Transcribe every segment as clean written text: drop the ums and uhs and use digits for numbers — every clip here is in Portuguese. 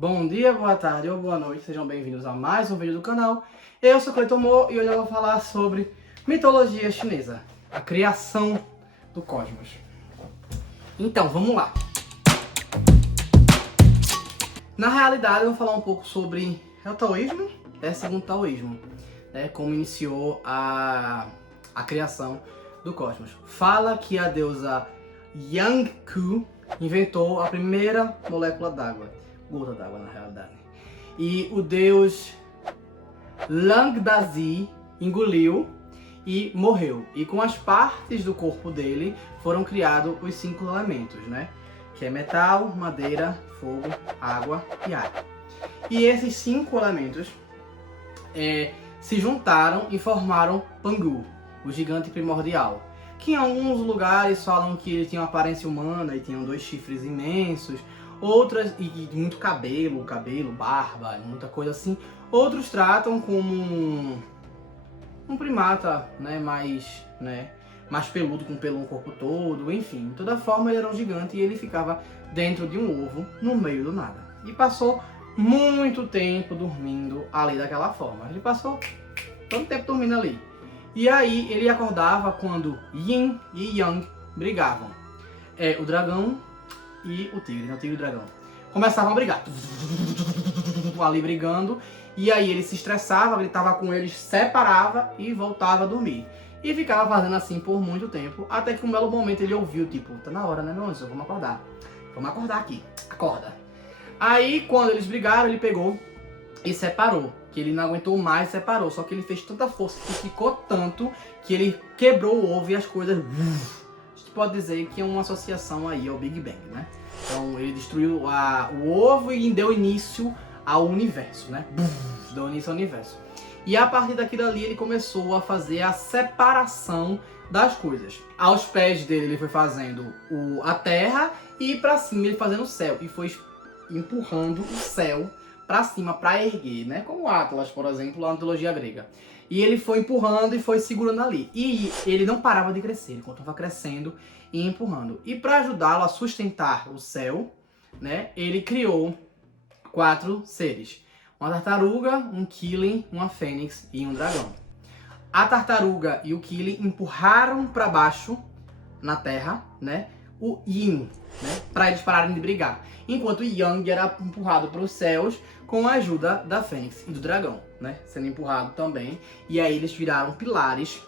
Bom dia, boa tarde ou boa noite, sejam bem-vindos a mais um vídeo do canal. Eu sou Cleiton Mo e hoje eu vou falar sobre mitologia chinesa, a criação do cosmos. Então, vamos lá. Na realidade, eu vou falar um pouco sobre o taoísmo, segundo o taoísmo, como iniciou a criação do cosmos. Fala que a deusa Yang Ku inventou a primeira molécula d'água, gota d'água na realidade. E o deus Langdazi engoliu e morreu. E com as partes do corpo dele foram criados os 5 elementos, né? Que é metal, madeira, fogo, água e ar. E esses 5 elementos se juntaram e formaram Pangu, o gigante primordial. Que em alguns lugares falam que ele tinha uma aparência humana e tinha 2 chifres imensos. Outras, e muito cabelo, barba, muita coisa assim. Outros tratam como um primata, mais peludo, com pelo no corpo todo, enfim. De toda forma, ele era um gigante e ele ficava dentro de um ovo, no meio do nada. E passou muito tempo dormindo ali daquela forma. Ele passou todo tempo dormindo ali. E aí, ele acordava quando Yin e Yang brigavam. O dragão e o tigre, o tigre e o dragão, começavam a brigar, ali brigando, e aí ele se estressava, gritava com eles, separava e voltava a dormir. E ficava fazendo assim por muito tempo, até que um belo momento ele ouviu, tipo, tá na hora, né, meu anjo, vamos acordar aqui, acorda. Aí quando eles brigaram, ele pegou e separou, que ele não aguentou mais, separou, só que ele fez tanta força, que ficou tanto, que ele quebrou o ovo e as coisas... pode dizer que é uma associação aí ao Big Bang, né? Então ele destruiu o ovo e deu início ao universo, né? Deu início ao universo. E a partir daquilo ali ele começou a fazer a separação das coisas. Aos pés dele ele foi fazendo a terra e para cima ele fazendo o céu. E foi empurrando o céu para cima, para erguer, né? Como o Atlas, por exemplo, lá na mitologia grega. E ele foi empurrando e foi segurando ali. E ele não parava de crescer, ele continuava crescendo e empurrando. E para ajudá-lo a sustentar o céu, né, ele criou 4 seres. Uma tartaruga, um Qilin, uma fênix e um dragão. A tartaruga e o Qilin empurraram para baixo, na terra, né, o Yin, né, para eles pararem de brigar. Enquanto o Yang era empurrado para os céus com a ajuda da fênix e do dragão, né, sendo empurrado também. E aí eles viraram pilares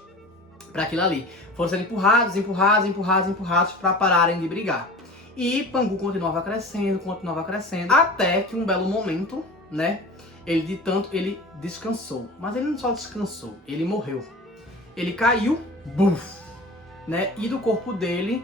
para aquilo ali. Foram sendo empurrados para pararem de brigar. E Pangu continuava crescendo, até que um belo momento, né, ele descansou. Mas ele não só descansou, ele morreu. Ele caiu, né, e do corpo dele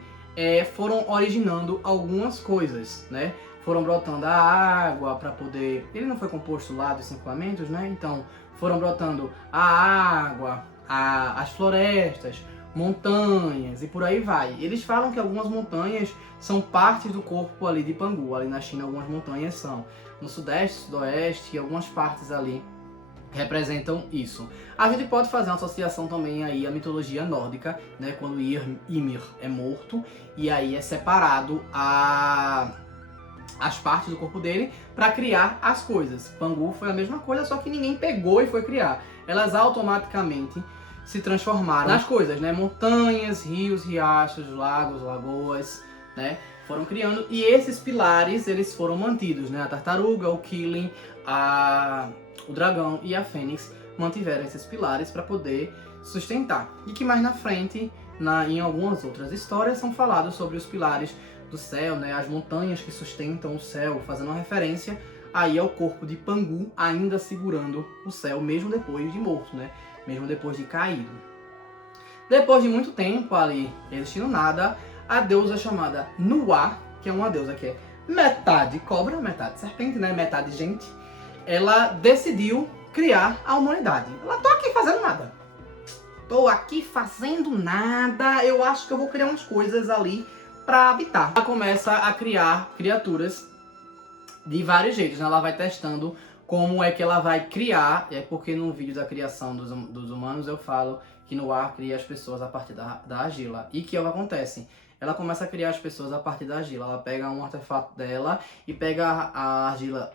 foram originando algumas coisas, né? Foram brotando a água para poder... Ele não foi composto lá dos 5 elementos, né? Então foram brotando a água, as florestas, montanhas e por aí vai. Eles falam que algumas montanhas são partes do corpo ali de Pangu. Ali na China algumas montanhas são. No sudeste, sudoeste e algumas partes ali representam isso. A gente pode fazer uma associação também aí à mitologia nórdica, né, quando Ymir é morto e aí é separado as partes do corpo dele para criar as coisas. Pangu foi a mesma coisa, só que ninguém pegou e foi criar. Elas automaticamente se transformaram nas coisas, né? Montanhas, rios, riachos, lagos, lagoas, né? Foram criando e esses pilares eles foram mantidos, né? A tartaruga, o Qilin, o dragão e a fênix mantiveram esses pilares para poder sustentar. E que mais na frente, em algumas outras histórias, são falados sobre os pilares do céu, né? As montanhas que sustentam o céu, fazendo uma referência aí ao corpo de Pangu ainda segurando o céu, mesmo depois de morto, né? Mesmo depois de caído. Depois de muito tempo ali existindo nada, a deusa chamada Nuwa, que é uma deusa que é metade cobra, metade serpente, né? Metade gente, ela decidiu criar a humanidade. Ela tô aqui fazendo nada, eu acho que eu vou criar umas coisas ali para habitar. Ela começa a criar criaturas de vários jeitos, né? Ela vai testando como é que ela vai criar, porque no vídeo da criação dos humanos eu falo que Nuwa cria as pessoas a partir da argila. E que é o que acontece? ela começa a criar as pessoas a partir da argila. Ela pega um artefato dela e pega a argila,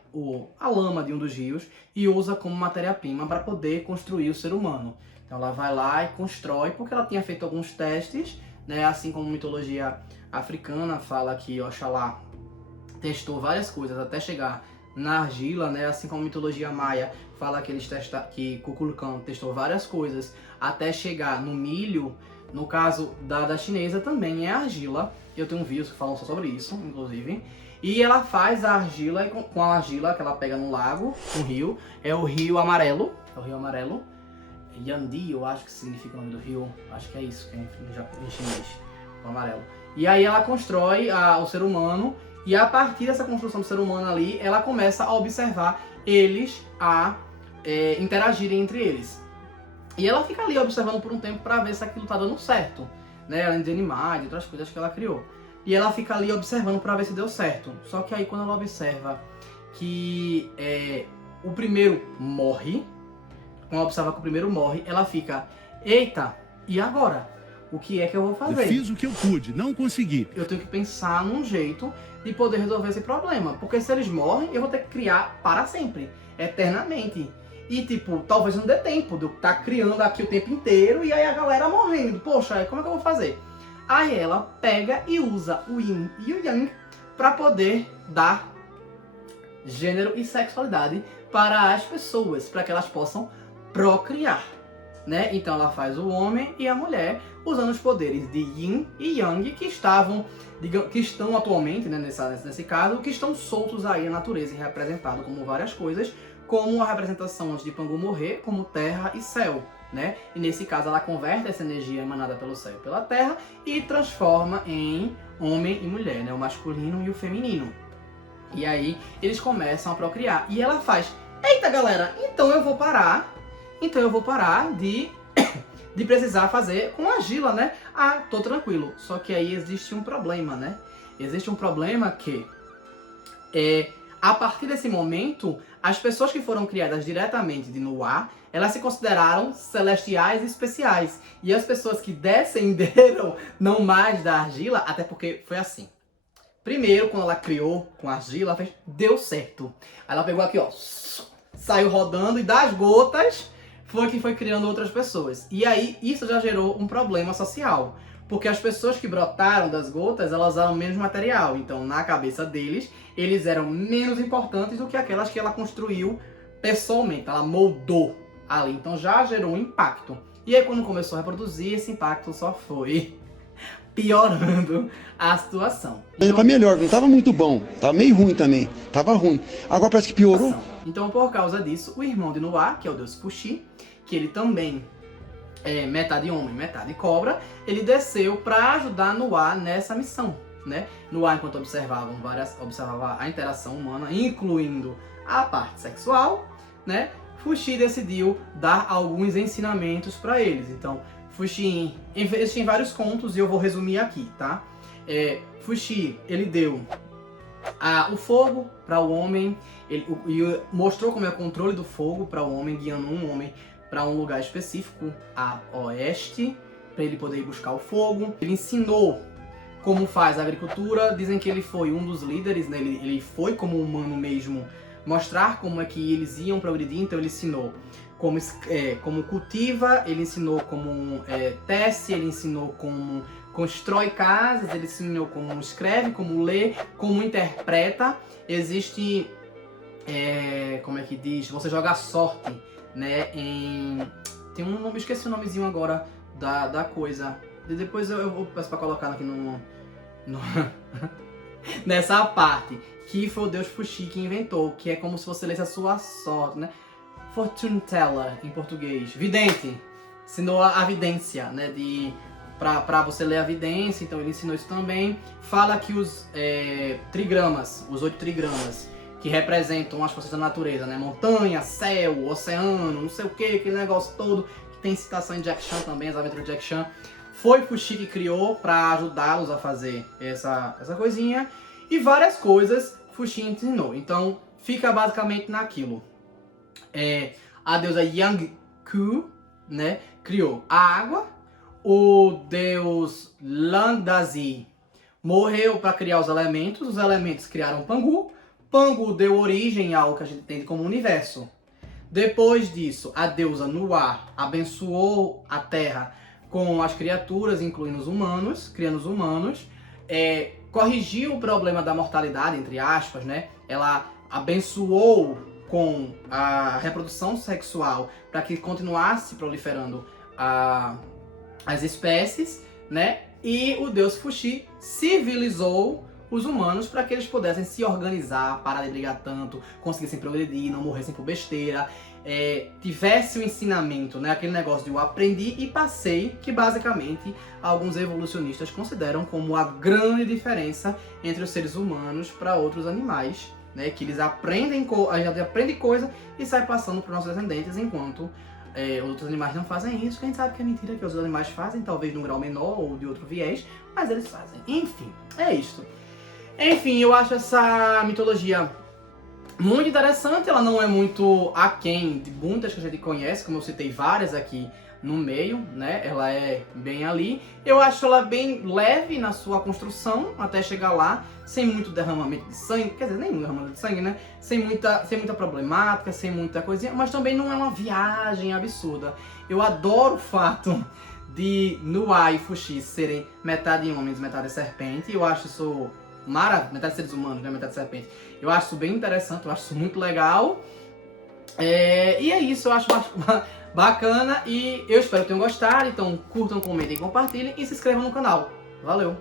a lama de um dos rios, e usa como matéria-prima para poder construir o ser humano. Então ela vai lá e constrói, porque ela tinha feito alguns testes, né? Assim como mitologia africana fala que Oxalá testou várias coisas até chegar na argila, né? Assim como mitologia maia fala que que Kukulkan testou várias coisas até chegar no milho. No caso da chinesa também é argila. Eu tenho vídeos que falam só sobre isso, inclusive. E ela faz a argila com a argila que ela pega no lago, no rio. É o rio amarelo. É o rio amarelo. Yandi, eu acho que significa o nome do rio. Acho que é isso, que é em chinês. O amarelo. E aí ela constrói o ser humano. E a partir dessa construção do ser humano ali, ela começa a observar eles interagirem entre eles. E ela fica ali observando por um tempo para ver se aquilo tá dando certo, né? Além de animais e outras coisas que ela criou. E ela fica ali observando para ver se deu certo. Só que aí quando ela observa que o primeiro morre, quando ela observa que o primeiro morre, ela fica, eita, e agora? O que é que eu vou fazer? Eu fiz o que eu pude, não consegui. Eu tenho que pensar num jeito de poder resolver esse problema. Porque se eles morrem, eu vou ter que criar para sempre, eternamente. E, tipo, talvez não dê tempo de eu estar criando aqui o tempo inteiro e aí a galera morrendo. Poxa, aí como é que eu vou fazer? Aí ela pega e usa o Yin e o Yang para poder dar gênero e sexualidade para as pessoas, para que elas possam procriar, né? Então ela faz o homem e a mulher usando os poderes de Yin e Yang que estão atualmente, né, nesse caso, que estão soltos aí na natureza e representados como várias coisas, como a representação antes de Pangu morrer, como terra e céu, né? E nesse caso ela converte essa energia emanada pelo céu e pela terra e transforma em homem e mulher, né? O masculino e o feminino. E aí eles começam a procriar. E ela faz, eita galera, então eu vou parar de precisar fazer com argila, né? Ah, tô tranquilo. Só que aí existe um problema, né? Existe um problema que a partir desse momento, as pessoas que foram criadas diretamente de Nuá, elas se consideraram celestiais e especiais. E as pessoas que descenderam não mais da argila, até porque foi assim. Primeiro, quando ela criou com argila, ela fez, deu certo. Aí ela pegou aqui, ó, saiu rodando e das gotas foi criando outras pessoas. E aí, isso já gerou um problema social. Porque as pessoas que brotaram das gotas, elas usaram menos material. Então, na cabeça deles, eles eram menos importantes do que aquelas que ela construiu pessoalmente. Ela moldou ali. Então, já gerou um impacto. E aí, quando começou a reproduzir, esse impacto só foi piorando a situação. Então, pra melhor, não tava muito bom. Tava meio ruim também. Tava ruim. Agora parece que piorou. Então, por causa disso, o irmão de Nuá, que é o deus Fuxi, que ele também metade homem, metade cobra, ele desceu para ajudar Nuá nessa missão, né? Nuá, enquanto observava a interação humana, incluindo a parte sexual, né? Fuxi decidiu dar alguns ensinamentos para eles. Então, Fuxi existem vários contos e eu vou resumir aqui, tá? Fuxi, ele deu o fogo para o homem, e mostrou como é o controle do fogo para o homem, guiando um homem para um lugar específico, a oeste, para ele poder ir buscar o fogo. Ele ensinou como faz a agricultura, dizem que ele foi um dos líderes, né? Ele foi como humano mesmo, mostrar como é que eles iam progredir, então ele ensinou como cultiva, ele ensinou como tece, ele ensinou como constrói casas, ele ensinou como escreve, como lê, como interpreta. Existe, como é que diz, você joga sorte, né, tem um nome, esqueci o nomezinho agora da coisa. E depois eu vou peço pra colocar aqui nessa parte, que foi o deus Fuxi que inventou, que é como se você lesse a sua sorte, né? Fortune teller em português, vidente, ensinou a vidência, né, pra você ler a vidência, então ele ensinou isso também. Fala que os trigramas, os 8 trigramas, que representam as forças da natureza, né? Montanha, céu, oceano, não sei o que, aquele negócio todo, que tem citação em Jack Chan também, as aventuras de Jack Chan. Foi Fuxi que criou para ajudá-los a fazer essa coisinha. E várias coisas Fuxi ensinou. Então, fica basicamente naquilo. A deusa Yangku, né? Criou a água. O deus Langdazi morreu para criar os elementos criaram Pangu, Pangu deu origem ao que a gente entende como universo. Depois disso, a deusa Nuá abençoou a Terra com as criaturas, incluindo os humanos, criando os humanos, corrigiu o problema da mortalidade, entre aspas, né? Ela abençoou com a reprodução sexual para que continuasse proliferando as espécies, né? E o deus Fuxi civilizou os humanos para que eles pudessem se organizar, parar de brigar tanto, conseguissem progredir, não morressem por besteira, tivesse o ensinamento, né? Aquele negócio de eu aprendi e passei, que basicamente alguns evolucionistas consideram como a grande diferença entre os seres humanos para outros animais, né? Que eles aprendem coisa e saem passando para os nossos descendentes, enquanto outros animais não fazem isso, que a gente sabe que é mentira, que os animais fazem, talvez de um grau menor ou de outro viés, mas eles fazem. Enfim, é isto. Enfim, eu acho essa mitologia muito interessante, ela não é muito aquém de muitas que a gente conhece, como eu citei várias aqui no meio, né? Ela é bem ali. Eu acho ela bem leve na sua construção, até chegar lá, sem muito derramamento de sangue, quer dizer, nem muito derramamento de sangue, né? Sem muita problemática, sem muita coisinha, mas também não é uma viagem absurda. Eu adoro o fato de Nuá e Fuxi serem metade homens, metade serpente. Eu acho isso maravilhoso, metade seres humanos, né? Metade serpente. Eu acho isso bem interessante, eu acho isso muito legal. E é isso, eu acho bacana e eu espero que tenham gostado. Então curtam, comentem, compartilhem e se inscrevam no canal. Valeu!